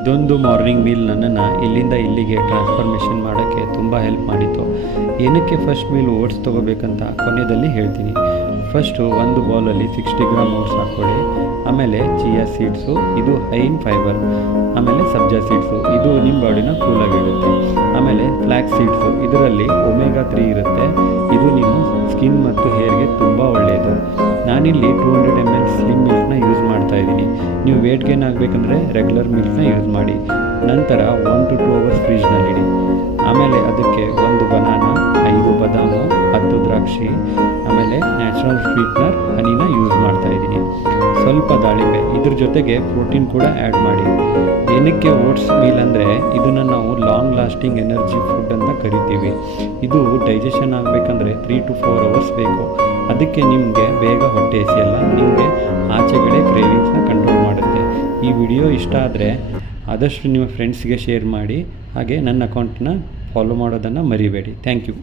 ಇದೊಂದು morning meal ನನ್ನನ್ನು ಇಲ್ಲಿಂದ ಇಲ್ಲಿಗೆ ಟ್ರಾನ್ಸ್ಫಾರ್ಮೇಷನ್ ಮಾಡೋಕ್ಕೆ ತುಂಬ ಹೆಲ್ಪ್ ಮಾಡಿತ್ತು. ಏನಕ್ಕೆ ಫಸ್ಟ್ ಮೀಲ್ ಓಟ್ಸ್ ತೊಗೋಬೇಕಂತ ಕೊನೆಯಲ್ಲಿ ಹೇಳ್ತೀನಿ. ಫಸ್ಟು ಒಂದು ಬೌಲಲ್ಲಿ 60 ಗ್ರಾಮ್ ಓಟ್ಸ್ ಹಾಕ್ಕೊಳ್ಳಿ. ಆಮೇಲೆ ಚಿಯಾ ಸೀಡ್ಸು, ಇದು ಹೈ ಇನ್ ಫೈಬರ್. ಆಮೇಲೆ ಸಬ್ಜಾ ಸೀಡ್ಸು, ಇದು ನಿಮ್ಮ ಬಾಡಿನ ಕೂಲಾಗಿಡುತ್ತೆ. ಆಮೇಲೆ ಫ್ಲ್ಯಾಕ್ಸ್ ಸೀಡ್ಸು, ಇದರಲ್ಲಿ ಒಮೆಗಾ 3 ಇರುತ್ತೆ. ಇದು ನಿಮ್ಮ ಸ್ಕಿನ್ ಮತ್ತು ಹೇರ್ಗೆ ತುಂಬ ಒಳ್ಳೆಯದು. ನಾನಿಲ್ಲಿ 200 ml ಸ್ಲಿಮ್ ಮಿಲ್ಕ್ನ ಯೂಸ್ ಮಾಡ್ತಾಯಿದ್ದೀನಿ. ನೀವು ವೇಟ್ ಗೇನ್ ಆಗಬೇಕಂದ್ರೆ ರೆಗ್ಯುಲರ್ ಮಿಲ್ಕ್ನ ಯೂಸ್ ಮಾಡಿ. ನಂತರ 1 to 2 ಅವರ್ಸ್ ಫ್ರಿಜ್ನಲ್ಲಿಡಿ. ಆಮೇಲೆ ಅದಕ್ಕೆ 1 ಬನಾನಾ, 5 ಬಾದಾಮು, 10 ದ್ರಾಕ್ಷಿ, ಆಮೇಲೆ ನ್ಯಾಚುರಲ್ ಸ್ವೀಟ್ನರ್ ಹನಿನ ಯೂಸ್ ಮಾಡ್ತಾಯಿದ್ದೀನಿ. ಸ್ವಲ್ಪ ದಾಳಿಂಬೆ, ಇದ್ರ ಜೊತೆಗೆ ಪ್ರೋಟೀನ್ ಕೂಡ ಆ್ಯಡ್ ಮಾಡಿ. ಏನಕ್ಕೆ ಓಟ್ಸ್ ಮೀಲ್ ಅಂದರೆ ಇದನ್ನು ನಾವು ಲಾಂಗ್ ಲಾಸ್ಟಿಂಗ್ ಎನರ್ಜಿ ಫುಡ್ ಅಂತ ಕರಿತೀವಿ. ಇದು ಡೈಜೆಷನ್ ಆಗಬೇಕಂದ್ರೆ 3 to 4 ಅವರ್ಸ್ ಬೇಕು. ಅದಕ್ಕೆ ನಿಮಗೆ ಬೇಗ ಹೊಟ್ಟೆ ಎಸೆಯಲ್ಲ, ನಿಮಗೆ ಆಚೆಗಡೆ ಕ್ರೇವಿಂಗ್ಸ್ನ ಕಂಟ್ರೋಲ್ ಮಾಡುತ್ತೆ. ಈ ವಿಡಿಯೋ ಇಷ್ಟ ಆದರೆ ಆದಷ್ಟು ನಿಮ್ಮ ಫ್ರೆಂಡ್ಸ್ಗೆ ಶೇರ್ ಮಾಡಿ. ಹಾಗೆ ನನ್ನ ಅಕೌಂಟನ್ನ ಫಾಲೋ ಮಾಡೋದನ್ನು ಮರಿಬೇಡಿ. Thank you.